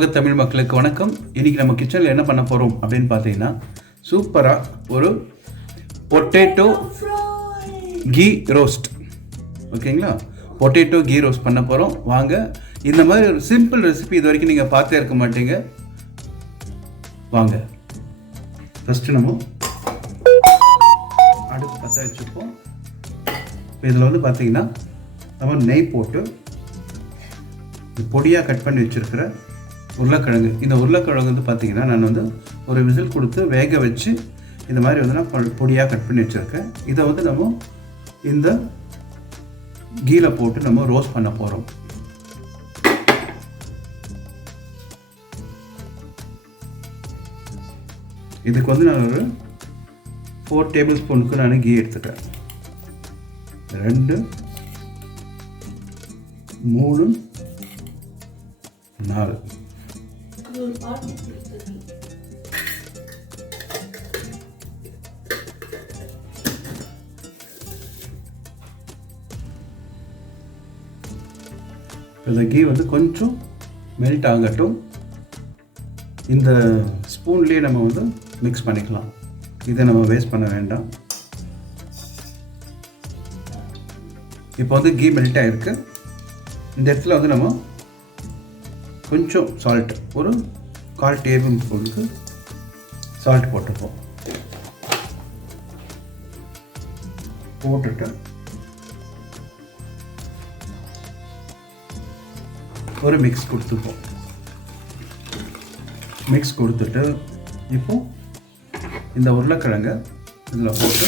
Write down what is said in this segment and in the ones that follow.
உலக தமிழ் மக்களுக்கு வணக்கம். இன்றைக்கி நம்ம கிச்சனில் என்ன பண்ண போகிறோம் அப்படின்னு பார்த்தீங்கன்னா, சூப்பராக ஒரு பொட்டேட்டோ கீ ரோஸ்ட். ஓகேங்களா? பொட்டேட்டோ கீ ரோஸ்ட் பண்ண போகிறோம். வாங்க, இந்த மாதிரி ஒரு சிம்பிள் ரெசிபி இது வரைக்கும் நீங்கள் பார்த்தே இருக்க மாட்டீங்க. வாங்க, ஃபஸ்ட்டு நம்ம அடுப்பு பற்ற வச்சுப்போம். இதில் வந்து பார்த்தீங்கன்னா நம்ம நெய் போட்டு பொடியாக கட் பண்ணி வச்சுருக்கிற உருளைக்கிழங்கு, இந்த உருளைக்கிழங்கு வந்து பார்த்திங்கன்னா நான் வந்து ஒரு விசில் கொடுத்து வேக வச்சு இந்த மாதிரி வந்து நான் பொடியாக கட் பண்ணி வச்சுருக்கேன். இதை வந்து நம்ம இந்த கீல போட்டு நம்ம ரோஸ்ட் பண்ண போகிறோம். இதுக்கு வந்து நான் ஒரு 4 டேபிள் ஸ்பூனுக்கு நான் கீ எடுத்துக்கிறேன். 2 3 4 இந்த கீ வந்து கொஞ்சம் மெல்ட் ஆகட்டும். இந்த ஸ்பூன்லேயே நம்ம வந்து மிக்ஸ் பண்ணிக்கலாம். இதை நம்ம வேஸ்ட் பண்ண வேண்டாம். இப்போ வந்து கீ மெல்ட் ஆகிருக்கு. இந்த இடத்துல வந்து நம்ம கொஞ்சம் சால்ட், ஒரு 1/4 டேபிள் ஸ்பூனுக்கு சால்ட் போட்டுப்போம். போட்டுட்டு ஒரு மிக்ஸ் கொடுத்துப்போம். மிக்ஸ் கொடுத்துட்டு இப்போ இந்த உருளைக்கிழங்கை இதில் போட்டு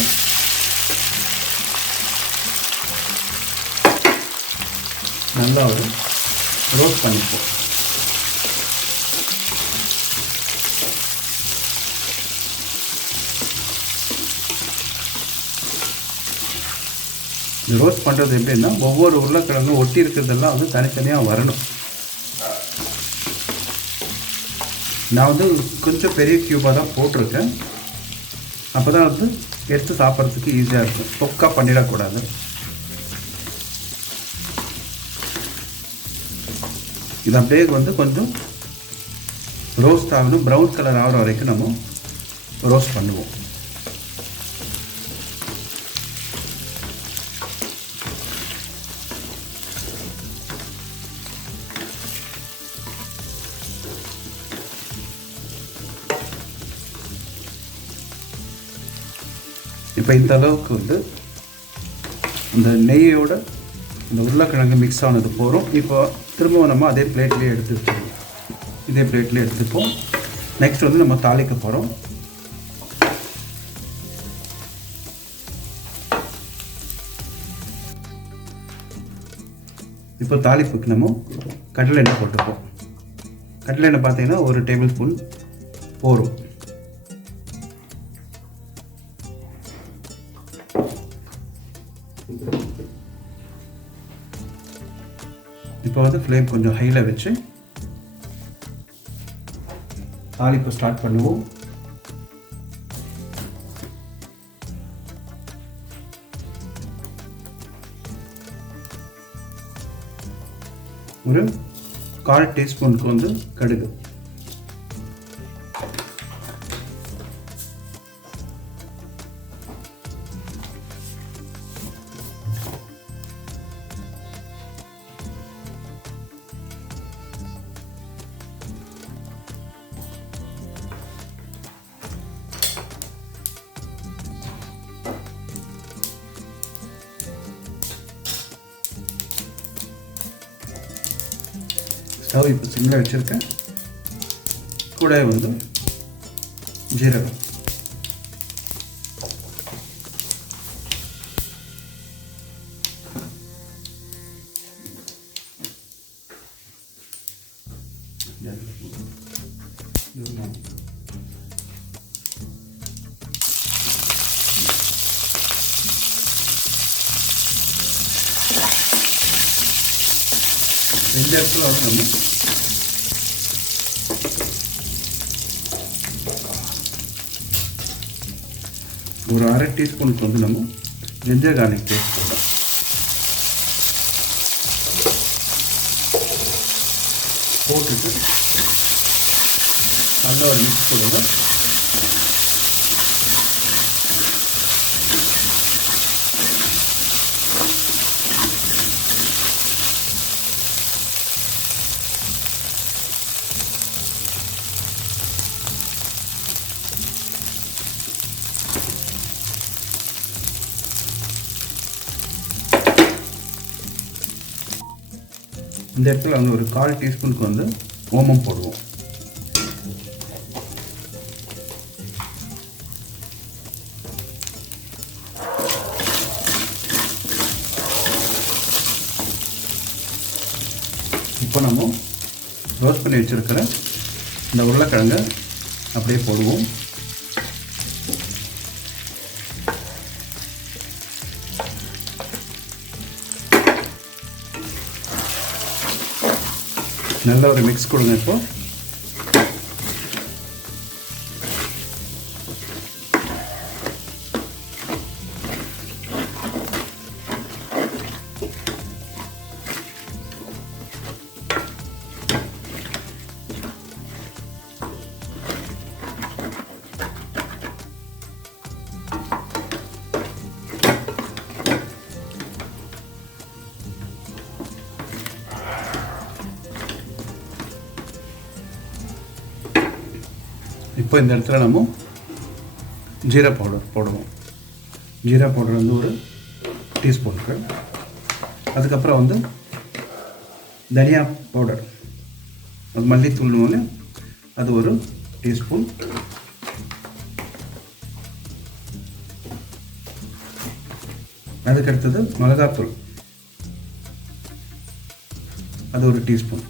நல்லா ஒரு ரோஸ்ட் பண்ணிப்போம். ரோஸ்ட் பண்ணுறது எப்படின்னா, ஒவ்வொரு உருளைக்கிழங்கும் ஒட்டி இருக்கிறதெல்லாம் வந்து தனித்தனியாக வரணும். நான் வந்து கொஞ்சம் பெரிய க்யூபாக தான் போட்டிருக்கேன். அப்போ தான் வந்து எடுத்து சாப்பிட்றதுக்கு ஈஸியாக இருக்கும். தொக்கா பண்ணிடக்கூடாது. இது அப்படியே வந்து கொஞ்சம் ரோஸ்ட் ஆகணும். ப்ரௌன் கலர் ஆகிற வரைக்கும் நம்ம ரோஸ்ட் பண்ணுவோம். இப்போ இந்த அளவுக்கு வந்து இந்த நெய்யோட இந்த உருளைக்கிழங்கு மிக்ஸ் ஆனது போகிறோம். இப்போ திரும்பவும் நம்ம அதே பிளேட்லேயே எடுத்து வச்சுருவோம். இதே பிளேட்லேயே எடுத்துப்போம். நெக்ஸ்ட் வந்து நம்ம தாளிக்க போகிறோம். இப்போ தாளிப்புக்கு நம்ம கடலை எண்ணெய் போட்டுப்போம். கடலை எண்ணெய் பார்த்தீங்கன்னா 1 டேபிள் ஸ்பூன் போரும். இப்போ வந்து ஃப்ளேம் கொஞ்சம் ஹையில் வச்சு தாளிப்பு ஸ்டார்ட் பண்ணுவோம். ஒரு 1/4 டீஸ்பூனுக்கு வந்து கடுகு, ஸ்டவ் இப்போ சிம்மில் வச்சுருக்கேன். கூட வந்து ஜீரகம், இந்த இடத்துல வந்து நம்ம ஒரு 1/2 டீஸ்பூனுக்கு வந்து நம்ம ginger garlic paste போடலாம். போட்டுட்டு நல்ல ஒரு மிக்ஸ் கொடுங்க. இந்த இடத்துல வந்து ஒரு 1/4 டீஸ்பூனுக்கு வந்து ஓமம் போடுவோம். இப்போ நம்ம ரோஸ்ட் பண்ணி வச்சுருக்கிற இந்த உருளைக்கிழங்கை அப்படியே போடுவோம். நல்ல ஒரு மிக்ஸ் கொடுங்க. இப்போ இப்போ இந்த இடத்துல நம்ம ஜீரா பவுடர் போடுவோம். ஜீரா பவுடர் வந்து ஒரு டீஸ்பூனுக்கு. அதுக்கப்புறம் வந்து தனியா பவுடர், அது மல்லித்தூள்னு அது ஒரு டீஸ்பூன். அதுக்கடுத்தது மிளகாத்தூள், அது ஒரு டீஸ்பூன்.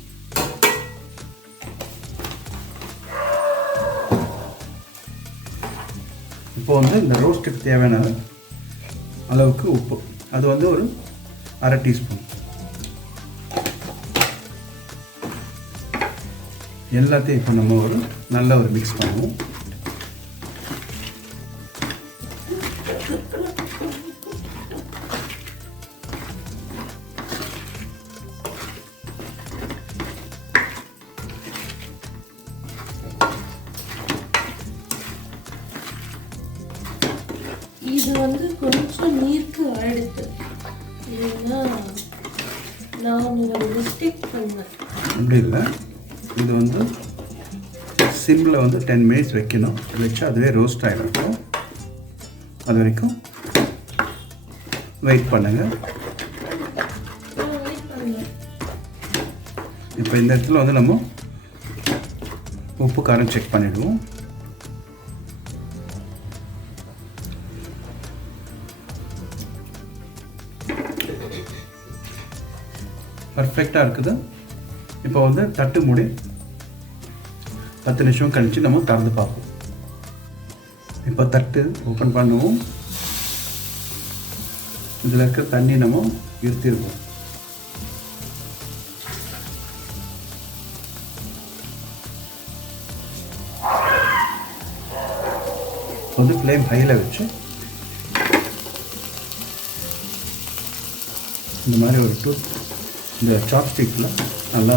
இப்போ வந்து இந்த ரோஸ்ட்டுக்கு தேவையான அளவுக்கு உப்பு, அது வந்து ஒரு 1/2 டீஸ்பூன். எல்லாத்தையும் இப்போ நம்ம ஒரு நல்ல ஒரு மிக்ஸ் பண்ணுவோம். இது வந்து கொஞ்சம் நீருக்கு ஆயிடுது. இல்லைன்னா நான் ஒரு மிஸ்டேக் பண்ணேன். அப்படி இல்லை, இது வந்து சிம்மில் வந்து 10 மினிட்ஸ் வைக்கணும். வச்சு அதுவே ரோஸ்ட் ஆகிடும். அது வரைக்கும் வெயிட் பண்ணுங்கள். இப்போ இந்த இடத்துல வந்து நம்ம உப்பு காரம் செக் பண்ணிவிடுவோம். பர்ஃபெக்டாக இருக்குது. இப்போ வந்து தட்டு மூடி 10 நிமிஷம் கழித்து நம்ம திறந்து பார்ப்போம். இப்போ தட்டு ஓப்பன் பண்ணுவோம். இதில் இருக்க தண்ணி நம்ம இருத்திருவோம். வந்து ஃப்ளேம் ஹையில் வச்சு இந்த மாதிரி ஒரு இந்த சாப்ஸ்டிக்கில் நல்லா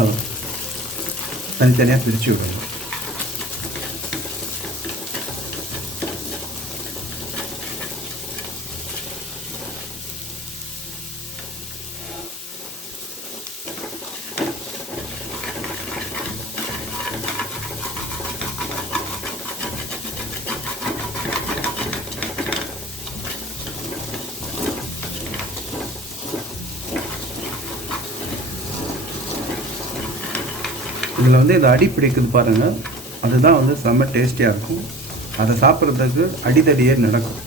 தனித்தனியாக பிரித்து விடணும். இதில் வந்து இது அடி பிடிக்குது பாருங்கள், அதுதான் வந்து செம்ம டேஸ்டியாக இருக்கும். அதை சாப்பிட்றதுக்கு அடித்தடியே நடக்கும்.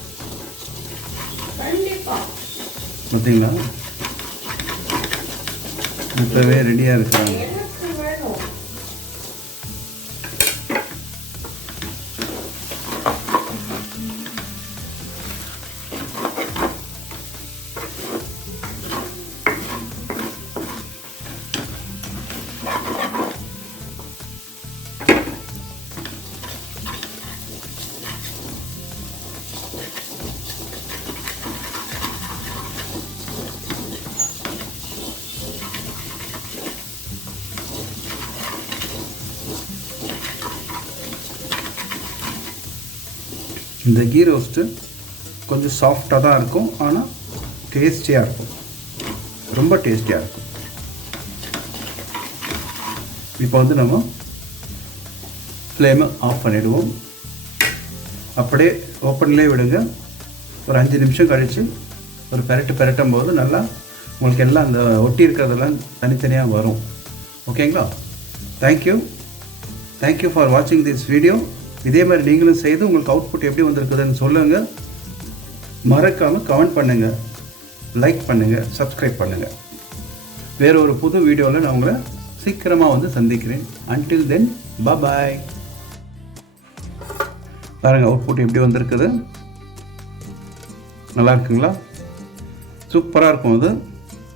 பார்த்தீங்களா, இப்போவே ரெடியாக இருக்கிறாங்க. இந்த கீ ரோஸ்ட்டு கொஞ்சம் சாஃப்டாக தான் இருக்கும், ஆனால் டேஸ்டியாக இருக்கும், ரொம்ப டேஸ்டியாக இருக்கும். இப்போ வந்து நம்ம ஃப்ளேமை ஆஃப் பண்ணிவிடுவோம். அப்படியே ஓப்பன்லேயே விடுங்க. ஒரு 5 நிமிஷம் கழித்து ஒரு பெரட்டும் போது நல்லா உங்களுக்கு எல்லாம் அந்த ஒட்டி இருக்கிறதெல்லாம் தனித்தனியாக வரும். ஓகேங்களா? தேங்க்யூ ஃபார் வாட்சிங் திஸ் வீடியோ. இதே மாதிரி நீங்களும் செய்து உங்களுக்கு அவுட்புட் எப்படி வந்திருக்குதுன்னு சொல்லுங்கள். மறக்காமல் கமெண்ட் பண்ணுங்கள், லைக் பண்ணுங்கள், சப்ஸ்கிரைப் பண்ணுங்கள். வேறு ஒரு புது வீடியோவில் நான் உங்களை சீக்கிரமாக வந்து சந்திக்கிறேன். until then bye. பாருங்கள் அவுட்புட் எப்படி வந்திருக்குது, நல்லா இருக்குங்களா? சூப்பராக இருக்கும். அது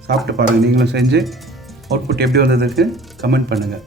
சாப்பிட்டு பாருங்கள், நீங்களும் செஞ்சு அவுட்புட் எப்படி வந்ததுக்கு கமெண்ட் பண்ணுங்கள்.